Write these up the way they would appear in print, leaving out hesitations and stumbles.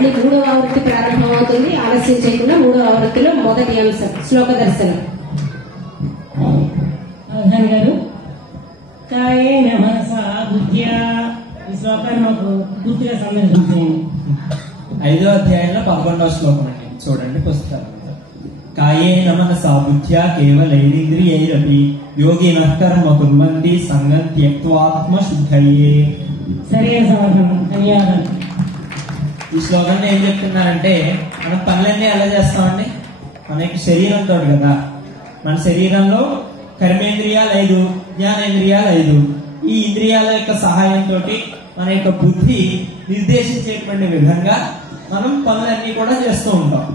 మళ్ళీ 3వ ఆవృత్తి ప్రారంభమవుతుంది. ఆలస్యం చేయకుండా 3వ ఆవృత్తిలో మొదటి అంశం శ్లోక దర్శనం. గారు కాయేన మనసా బుద్ధ్యా ఈ శ్లోకాన్ని మాకు పూర్తిగా సందర్శించండి. 5వ అధ్యాయంలో 11వ శ్లోకం అండి, చూడండి పుస్తకాలు. కాయేన మనసా బుద్ధ్యా కేవలైరింద్రియైరపి యోగినః కర్మ కుర్వంతి సంగం త్యక్త్వాత్మ శుద్ధయే. సరైన సమాధానం, ధన్యవాదాలు. ఈ శ్లోకంలో ఏం చెప్తున్నారంటే, మనం పనులన్నీ ఎలా చేస్తామండి? మనకి శరీరంతో కదా, మన శరీరంలో కర్మేంద్రియాలు 5, జ్ఞానేంద్రియాలు 5. ఈ ఇంద్రియాల యొక్క సహాయంతో మన యొక్క బుద్ధి నిర్దేశించేటువంటి విధంగా మనం పనులన్నీ కూడా చేస్తూ ఉంటాం.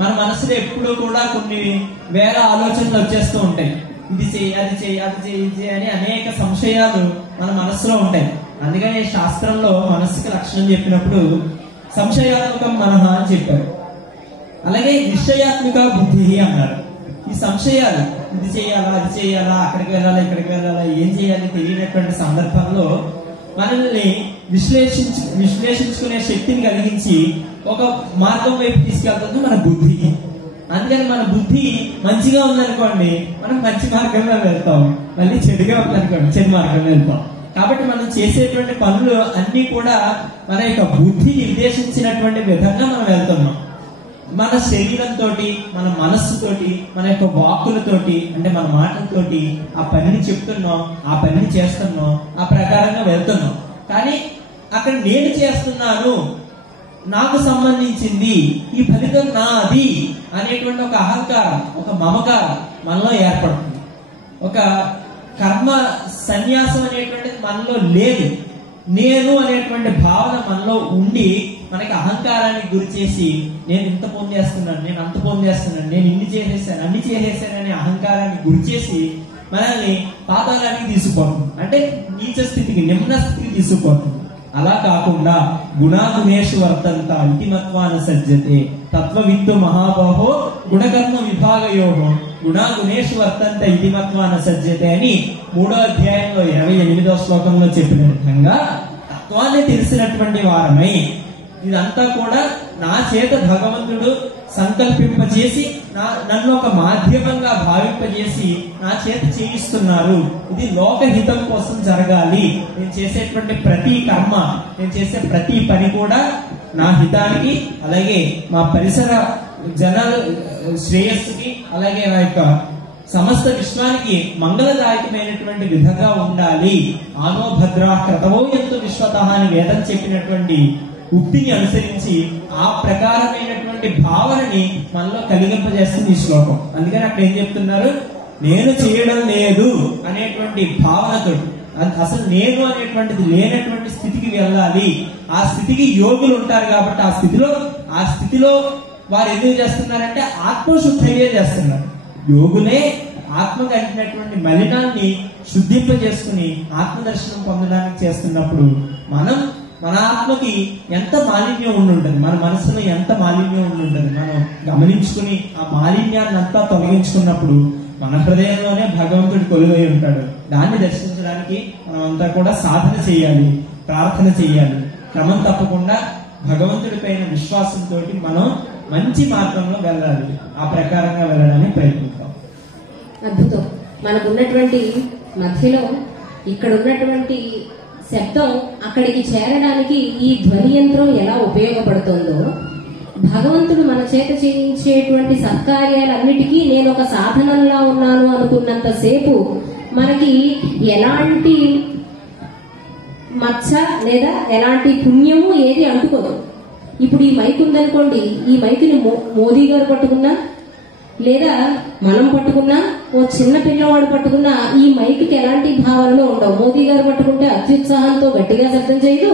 మన మనసులో ఎప్పుడూ కూడా కొన్ని వేల ఆలోచనలు వచ్చేస్తూ ఉంటాయి. ఇది చెయ్యి, అది చెయ్యి, అది చెయ్యి, ఇది చెయ్యి అని అనేక సంశయాలు మన మనసులో ఉంటాయి. అందుకని శాస్త్రంలో మనస్సుకి లక్షణం చెప్పినప్పుడు సంశయాత్మకం మనః అని చెప్పారు. అలాగే నిశ్చయాత్మిక బుద్ధి అన్నారు. ఈ సంశయాలు, ఇది చేయాలా, అది చేయాలా, అక్కడికి వెళ్ళాలా, ఇక్కడికి వెళ్ళాలా, ఏం చేయాలి తెలియనటువంటి సందర్భంలో మనల్ని విశ్లేషించుకునే శక్తిని కలిగించి ఒక మార్గం వైపు తీసుకెళ్తుంది మన బుద్ధి. అందుకని మన బుద్ధి మంచిగా ఉందనుకోండి, మనం మంచి మార్గంలో వెళ్తాం. మళ్ళీ చెడుగా ఉందనుకోండి, చెడు మార్గంలో వెళ్తాం. కాబట్టి మనం చేసేటువంటి పనులు అన్ని కూడా మన యొక్క బుద్ధి నిర్దేశించినటువంటి విధంగా మనం వెళ్తున్నాం. మన శరీరంతో, మన మనస్సుతోటి, మన యొక్క వాక్కులతోటి, అంటే మన మాటలతోటి ఆ పనిని చెప్తున్నాం, ఆ పనిని చేస్తున్నాం, ఆ ప్రకారంగా వెళ్తున్నాం. కానీ అక్కడ నేను చేస్తున్నాను, నాకు సంబంధించింది, ఈ ఫలితం నాది అనేటువంటి ఒక అహంకారం, ఒక మమకారం మనలో ఏర్పడుతుంది. ఒక కర్మ సన్యాసం అనేటువంటిది మనలో లేదు. నేను అనేటువంటి భావన మనలో ఉండి మనకి అహంకారానికి గురి చేసి నేను ఇంత పొందేస్తున్నాను, నేను అంత పొందేస్తున్నాను, నేను ఇన్ని చేసేసాను, అన్ని చేసేసాను అనే అహంకారానికి గురి చేసి మనల్ని పాతాళానికి తీసుకుపోతుంది. అంటే నీచ స్థితికి, నిమ్న స్థితికి తీసుకుపోతుంది. అలా కాకుండా గుణాగుణేషు వర్తంత అంతిమత్వాన సజ్జతే తత్వవిత్తు మహాబాహో గుణకర్మ విభాగయోహో గుణాగుణేషు వర్తంత ఇంతిమత్వాన సజ్జతే అని 3వ అధ్యాయంలో 28వ శ్లోకంలో చెప్పిన విధంగా తత్వాన్ని తెలిసినటువంటి వారమై ఇదంతా కూడా నా చేత భగవంతుడు సంకల్పింపజేసి నన్ను ఒక మాధ్యమంగా భావింపజేసి నా చేత చేయిస్తున్నారు. ఇది లోకహితం కోసం జరగాలి. నేను చేసేటువంటి ప్రతి కర్మ, నేను చేసే ప్రతి పని కూడా నా హితానికి, అలాగే మా పరిసర జనాల శ్రేయస్సుకి, అలాగే నా యొక్క సమస్త విశ్వానికి మంగళదాయకమైనటువంటి విధంగా ఉండాలి. ఆనో భద్రా క్రతవో ఎంతో విశ్వత అని వేదం చెప్పినటువంటి ఉక్తిని అనుసరించి ఆ ప్రకారమైనటువంటి భావనని మనలో కలిగింపజేస్తుంది ఈ శ్లోకం. అందుకని అక్కడ ఏం చెప్తున్నారు, నేను చేయడం లేదు అనేటువంటి భావనతో, అసలు నేను అనేటువంటిది లేనటువంటి స్థితికి వెళ్ళాలి. ఆ స్థితికి యోగులు ఉంటారు కాబట్టి ఆ స్థితిలో వారు ఎందుకు చేస్తున్నారంటే ఆత్మశుద్ధయ్యే చేస్తున్నారు. యోగులే ఆత్మకు అంటినటువంటి మలినాన్ని శుద్ధింపజేసుకుని ఆత్మదర్శనం పొందడానికి చేస్తున్నప్పుడు మన ఆత్మకి ఎంత మాలిన్యం ఉండుంటది, మన మనసులో ఎంత మాలిన్యం ఉండుంటది మనం గమనించుకుని ఆ మాలిన్యాన్ని అంతా తొలగించుకున్నప్పుడు మన హృదయంలోనే భగవంతుడు కొలువై ఉంటాడు. దాన్ని దర్శించడానికి మనం అంతా కూడా సాధన చేయాలి, ప్రార్థన చేయాలి. క్రమం తప్పకుండా భగవంతుడి పైన విశ్వాసంతో మనం మంచి మార్గంలో వెళ్ళాలి. ఆ ప్రకారంగా వెళ్ళడానికి ప్రయత్నిద్దాం. అద్భుతం. మనకున్నటువంటి మధ్యలో ఇక్కడ ఉన్నటువంటి శబ్దం అక్కడికి చేరడానికి ఈ ధ్వని యంత్రం ఎలా ఉపయోగపడుతుందో, భగవంతుడు మన చేత చేయించేటువంటి సత్కార్యాలన్నిటికీ నేను ఒక సాధనంలా ఉన్నాను అనుకున్నంతసేపు మనకి ఎలాంటి మచ్చ లేదా ఎలాంటి పుణ్యము ఏది అంటుకోదు. ఇప్పుడు ఈ మైక్ ఉందనుకోండి, ఈ మైకుని మోదీ గారు పట్టుకున్నా లేదా మనం పట్టుకున్నా, ఓ చిన్న పిల్లవాడు పట్టుకున్నా ఈ మైక్కి ఎలాంటి భావనలు ఉండవు. మోదీ గారు పట్టుకుంటే అత్యుత్సాహంతో గట్టిగా శబ్దం చేయదు,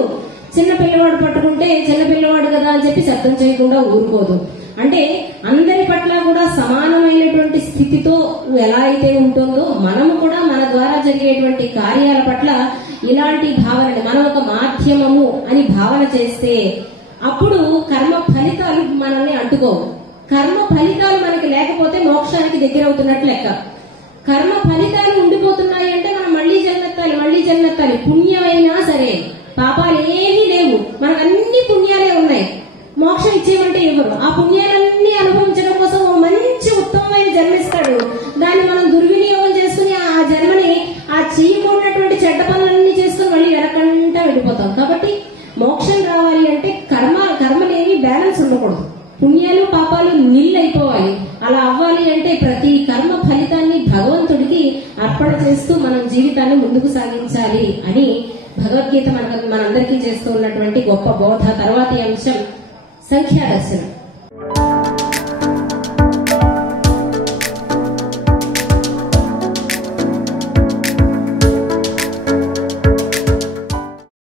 చిన్న పిల్లవాడు పట్టుకుంటే చిన్న పిల్లవాడు కదా అని చెప్పి శబ్దం చేయకుండా ఊరుకోదు. అంటే అందరి పట్ల కూడా సమానమైనటువంటి స్థితితో ఎలా అయితే ఉంటుందో మనము కూడా మన ద్వారా జరిగేటువంటి కార్యాల పట్ల ఇలాంటి భావనని మనం ఒక మాధ్యమము అని భావన చేస్తే అప్పుడు కర్మ ఫలితాలు మనల్ని అంటుకోవు. కర్మ ఫలితాలు మనకి లేకపోతే మోక్షానికి దగ్గర అవుతున్నట్లు లెక్క. కర్మ ఫలితాలు ఉండిపోతున్నాయి అంటే మనం మళ్లీ జన్మెత్తాలి. పుణ్యమైనా సరే పాపాలు ఏమీ లేవు, మనకు అన్ని పుణ్యాలే ఉన్నాయి. మోక్ష పుణ్యాలు పాపాలు అయిపోవాలి. అలా అవ్వాలి అంటే ప్రతి కర్మ ఫలితాన్ని భగవంతుడికి అర్పణ చేస్తూ మనం జీవితాన్ని ముందుకు సాగించాలి అని భగవద్గీత మనందరికీ చేస్తూ ఉన్నటువంటి గొప్ప బోధ. తర్వాతి అంశం సంఖ్యా దర్శనం.